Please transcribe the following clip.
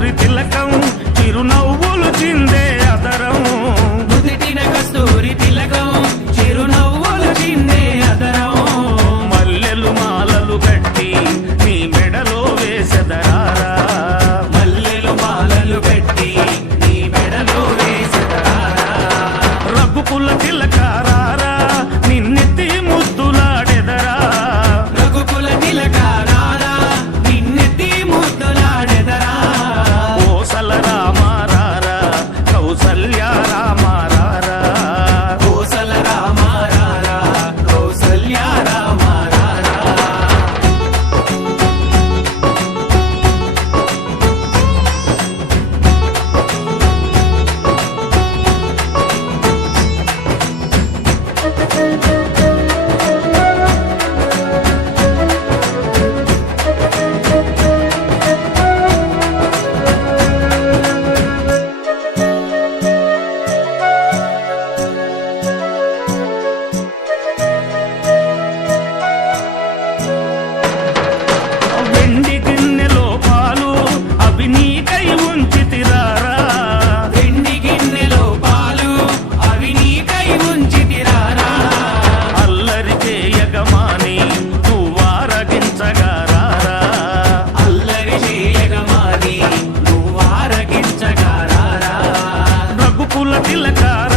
కస్తూరి తిలకం చిరునవ్వులు చిందే అదరం నుదిటిన కస్తూరి తిలకం చిరునవ్వులు చిందే అదరం మల్లెలు మాలలు కట్టి నీ మెడలో వేసెదరారా మల్లెలు మాలలు కట్టి నీ మెడలో వేసెదరారా రఘుకుల తిలకారారా నిన్నెత్తి ముద్దులాడెదరా రఘుకుల తిలకారారా నిన్నెత్తి ముద్దులాడెదరా కోసల రామారారా కౌసల్య రామారారా కోసల రామారారా కౌసల్య రామారారా వెండి గిన్నెలో పాలు అవి నీకై ఉంచితిరారా వెండి గిన్నెలో పాలు అవి నీకై ఉంచితిరారా అల్లరి చేయగమాని నువ్వారగించగారారా అల్లరి చేయగమాని నువ్వారగించగారారా రఘుకుల తిలకారారా